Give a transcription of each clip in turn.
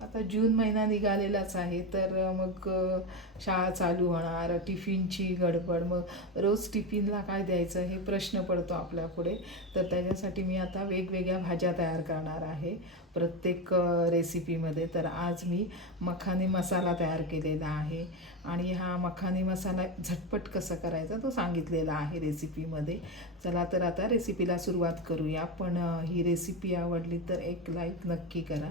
आता जून महिना निघालेलाच आहे, तर मग शाळा चालू होणार, टिफिनची गडबड, मग रोज टिफिनला काय द्यायचं हे प्रश्न पडतो आपल्यापुढे. तर त्याच्यासाठी मी आता वेगवेगळ्या भाज्या तयार करणार आहे प्रत्येक रेसिपीमध्ये. तर आज मी मखानी मसाला तयार केलेला आहे आणि हा मखानी मसाला झटपट कसं करायचा तो सांगितलेला आहे रेसिपीमध्ये. चला तर आता रेसिपीला सुरुवात करूया. पण ही रेसिपी आवडली तर एक लाईक नक्की करा.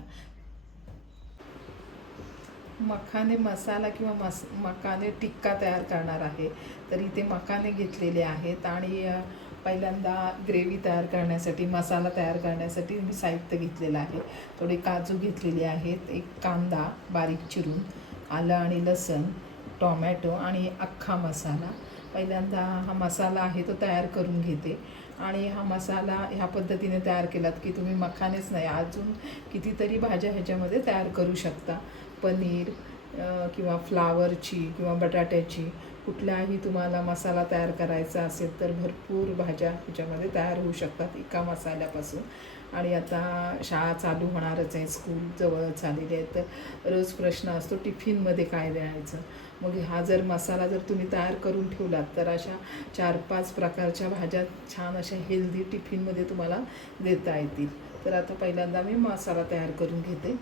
मखाने मसाला किंवा मखाने टिक्का तयार करणार आहे. तर इथे मखाने घेतलेले आहेत आणि पहिल्यांदा ग्रेव्ही तयार करण्यासाठी, मसाला तयार करण्यासाठी मी साहित्य घेतलेलं आहे. थोडे काजू घेतलेले आहेत, एक कांदा बारीक चिरून, आलं आणि लसूण, टोमॅटो आणि अख्खा मसाला. पहिल्यांदा हा मसाला आहे तो तयार करून घेते. आणि हा मसाला ह्या पद्धतीने तयार केलात की तुम्ही मखानेच नाही, अजून कितीतरी भाज्या ह्याच्यामध्ये तयार करू शकता. पनीर किंवा फ्लावरची किंवा बटाट्याची, कुठलाही तुम्हाला मसाला तयार करायचा असेल तर भरपूर भाज्या ह्याच्यामध्ये तयार होऊ शकतात एका मसाल्यापासून. आणि आता शाळा चालू होणारच आहे, स्कूल जवळच आलेली आहे, तर रोज प्रश्न असतो टिफिनमध्ये काय द्यायचं. मग हा जर मसाला जर तुम्ही तयार करून ठेवलात तर अशा 4-5 प्रकारच्या भाज्या छान अशा हेल्दी टिफिनमध्ये तुम्हाला देता येतील. तर आता पहिल्यांदा मी मसाला तयार करून घेते.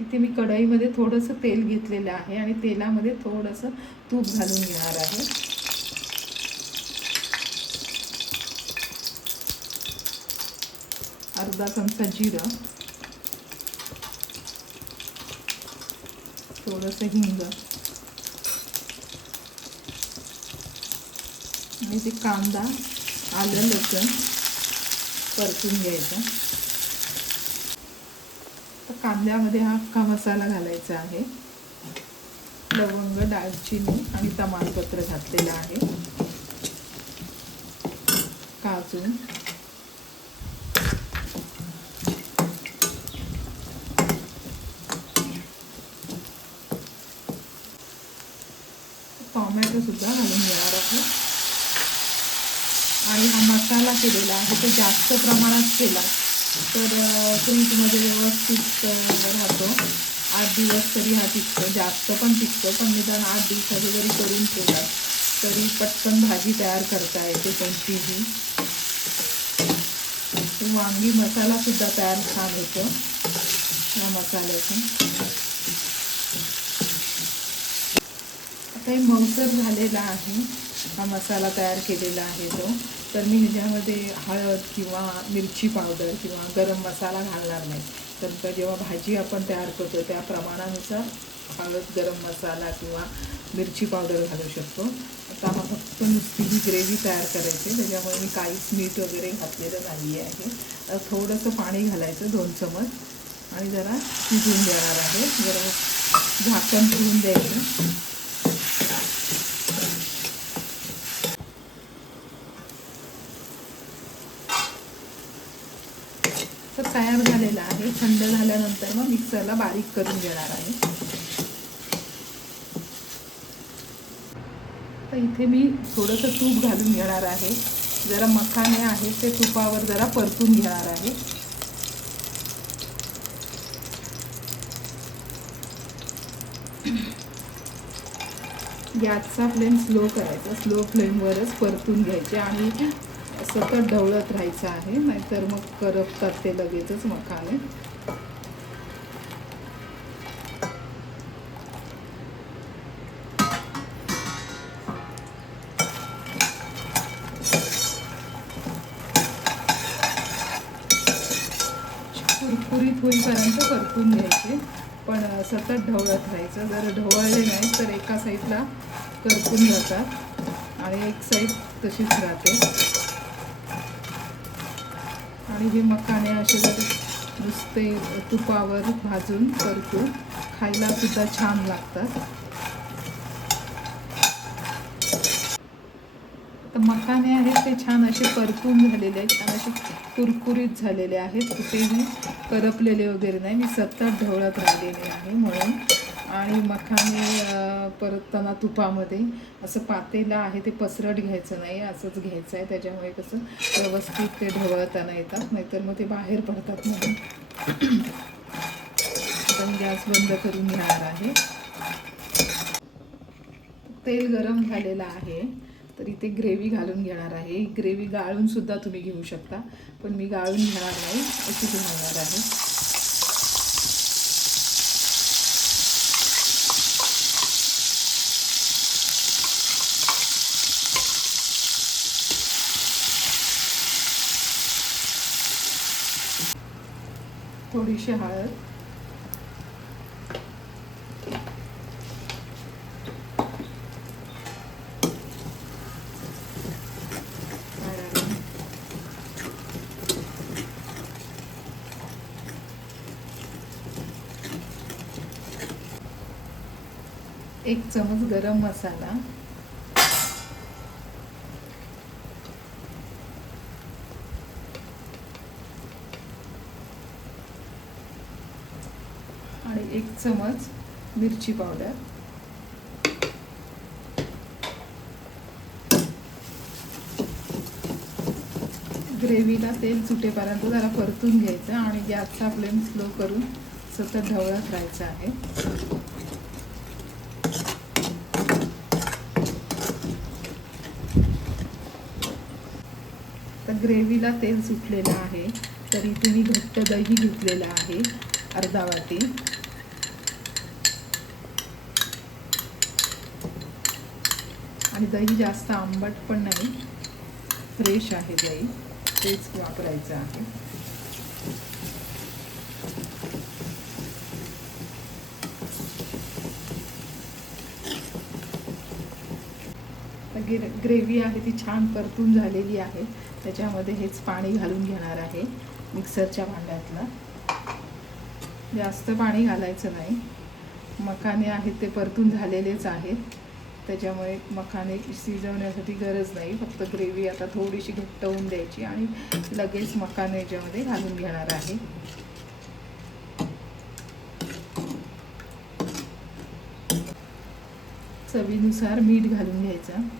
इथे मी कढईमध्ये थोडंसं तेल घेतलेलं आहे आणि तेलामध्ये थोडंसं तूप घालून घेणार आहे. अर्धा चमचा जिरं, थोडंसं हिंग आणि ते कांदा, आलं, लसूण परतून घ्यायचं. तर कांद्यामध्ये हा अख्खा मसाला घालायचा आहे. लवंग, दालचिनी आणि तमालपत्र घातलेलं आहे. काजू, टोमॅटो सुद्धा घालून घेणार आहे. आणि हा मसाला केलेला आहे तो जास्त प्रमाणात केला तर फ्रीजमध्ये व्यवस्थित राहतो. 8 दिवस तरी हा टिकतो, जास्त पण टिकतो. पण निदान 8 दिवसाचे जरी करून ठेवला तरी पटकन भाजी तयार करता येते कोणतीही. वांगी मसालासुद्धा तयार छान होतो या मसाल्याचा. आता हे मऊसर झालेला आहे हा मसाला तयार केलेला आहे तो. तर मी ह्याच्यामध्ये हळद किंवा मिरची पावडर किंवा गरम मसाला घालणार नाही. तर जेव्हा भाजी आपण तयार करतो त्या प्रमाणानुसार हळद, गरम मसाला किंवा मिरची पावडर घालू शकतो. आता हा फक्त नुसती ही ग्रेव्ही तयार करायची, त्याच्यामुळे मी काहीच मीठ वगैरे घातलेलं नाही आहे. थोडंसं पाणी घालायचं 2 चमच आणि जरा शिजवून देणार आहे. जरा झाकण ठेवून द्यायचं. तर तयार झालेला आहे. थंड झाल्यानंतर मग मिक्सरला बारीक करून घेणार आहे. तर इथे मी थोडंसं तूप घालून घेणार आहे. जरा मखाने आहेत ते तुपावर जरा परतून घेणार आहे. गॅसचा फ्लेम स्लो करायचा, स्लो फ्लेमवरच परतून घ्यायचे आणि सतत ढवळत राहायचं आहे, नाहीतर मग करपतात ते लगेचच मखाने. कुरकुरीत होईपर्यंत परतून घ्यायचे, पण सतत ढवळत राहायचं. जर ढवळले नाही तर एका साईडला करपून जातात आणि एक साईड तशीच राहते. आणि हे मखाने असे जर नुसते तुपावर भाजून परतून खायला सुद्धा छान लागतात. तर मखाने आहेत ते छान असे परतून झालेले आहेत, छान असे कुरकुरीत झालेले आहेत, कुठेही करपलेले वगैरे नाही. मी सतत ढवळत राहिलेले आहे म्हणून. आणि मखाने परतताना तुपामध्ये असं पातेलं आहे ते पसरट घ्यायचं नाही, असंच घ्यायचं आहे. त्याच्यामुळे कसं व्यवस्थित ते ढवळताना येतात, नाहीतर मग ते बाहेर पडतात म्हणून. गॅस बंद करून घेणार आहे. तेल गरम झालेलं आहे, तर इथे ग्रेव्ही घालून घेणार आहे. ग्रेव्ही गाळून सुद्धा तुम्ही घेऊ शकता, पण मी गाळून घेणार नाही, अशीच घालणार आहे. थोडीशी हळद, एक चमच गरम मसाला, आणि 1 चमच मिरची पावडर, ग्रेव्हीला तेल सुटेपर्यंत जरा परतून घ्यायचं आणि गॅसचा फ्लेम स्लो करून सतत ढवळत राहायचं आहे. तर ग्रेव्हीला तेल सुटलेलं आहे, तरी तुम्ही घट्ट दही घेतलेलं आहे अर्धा वाटी. आणि दही जास्त आंबट पण नाही, फ्रेश आहे दही, तेच वापरायचं आहे. ग्रेव्ही आहे ती छान परतून झालेली आहे. त्याच्यामध्ये हेच पाणी घालून घेणार आहे मिक्सरच्या भांड्यातलं. जास्त पाणी घालायचं नाही, मखाने आहेत ते परतून झालेलेच आहेत, त्याच्यामुळे मखाने शिजवण्यासाठी गरज नाही. फक्त ग्रेव्ही आता थोडीशी घट्ट होऊन द्यायची आणि लगेच मखाने याच्यामध्ये घालून घेणार आहे. चवीनुसार मीठ घालून घ्यायचं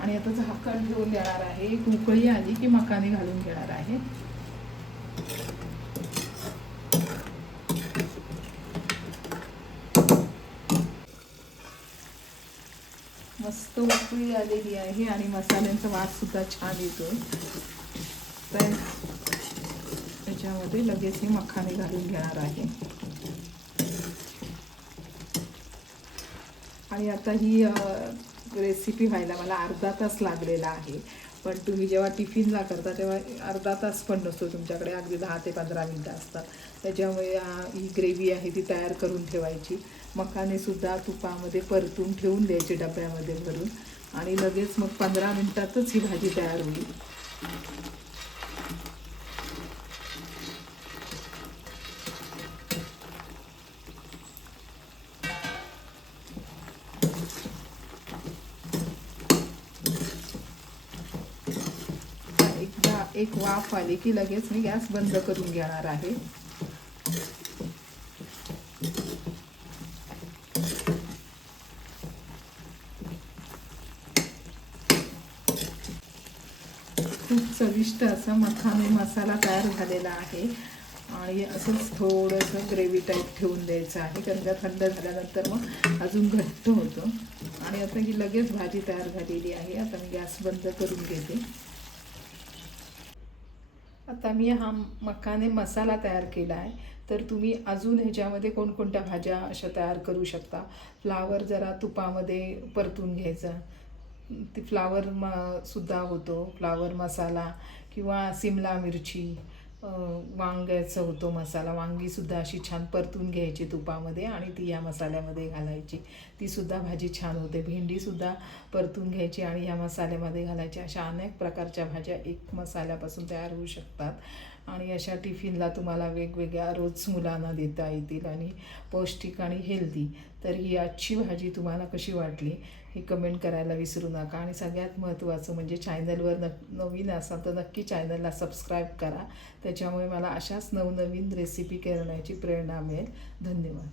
आणि आता झाकण ठेवून देणार आहे. एक उकळी आली की मखाने घालून घेणार आहे. मस्त उकळी आलेली आहे आणि मसाल्यांचा वास सुद्धा छान येतो. तर त्याच्यामध्ये लगेच हे मखाने घालून घेणार आहे. आणि आता ही रेसिपी व्हायला मला अर्धा तास लागलेला आहे, पण तुम्ही जेव्हा टिफिनला करता तेव्हा अर्धा तास पण नसतो तुमच्याकडे, अगदी 10 ते 15 मिनटं असतात. त्याच्यामुळे ही ग्रेव्ही आहे ती तयार करून ठेवायची. मखानेसुद्धा तुपामध्ये परतून ठेवून द्यायचे डब्यामध्ये भरून, आणि लगेच मग 15 मिनटातच ही भाजी तयार होईल. एकदा एक वाफ आली की लगेच मी गॅस बंद करून घेणार आहे. खूप चविष्ट असा मखाने मसाला तयार झालेला आहे. आणि असंच थोडंसं ग्रेव्ही टाईप ठेवून द्यायचं आहे, कारण का थंड झाल्यानंतर मग अजून घट्ट होतं. आणि आता ही लगेच भाजी तयार झालेली आहे. आता मी गॅस बंद करून घेते. आता मी हा मखाने मसाला तयार केला आहे, तर तुम्ही अजून ह्याच्यामध्ये कोणकोणत्या भाज्या अशा तयार करू शकता. फ्लावर जरा तुपामध्ये परतून घ्यायचा, ती फ्लावर सुद्धा होतो फ्लावर मसाला, किंवा सिमला मिरची, वांग्याचा होतो मसाला. वांगीसुद्धा अशी छान परतून घ्यायची तुपामध्ये आणि ती या मसाल्यामध्ये घालायची, तीसुद्धा भाजी छान होते. भेंडीसुद्धा परतून घ्यायची आणि या मसाल्यामध्ये घालायची. अशा अनेक प्रकारच्या भाज्या एक मसाल्यापासून तयार होऊ शकतात. आणि अशा टिफिनला तुम्हाला वेगवेगळ्या रोज मुलांना देता येतील आणि पौष्टिक आणि हेल्दी. तर ही आजची भाजी तुम्हाला कशी वाटली हे कमेंट करायला विसरू नका. आणि सगळ्यात महत्त्वाचं म्हणजे चॅनलवर नवीन असाल तर नक्की चॅनलला सबस्क्राईब करा. त्याच्यामुळे मला अशाच नवनवीन रेसिपी करण्याची प्रेरणा मिळेल. धन्यवाद.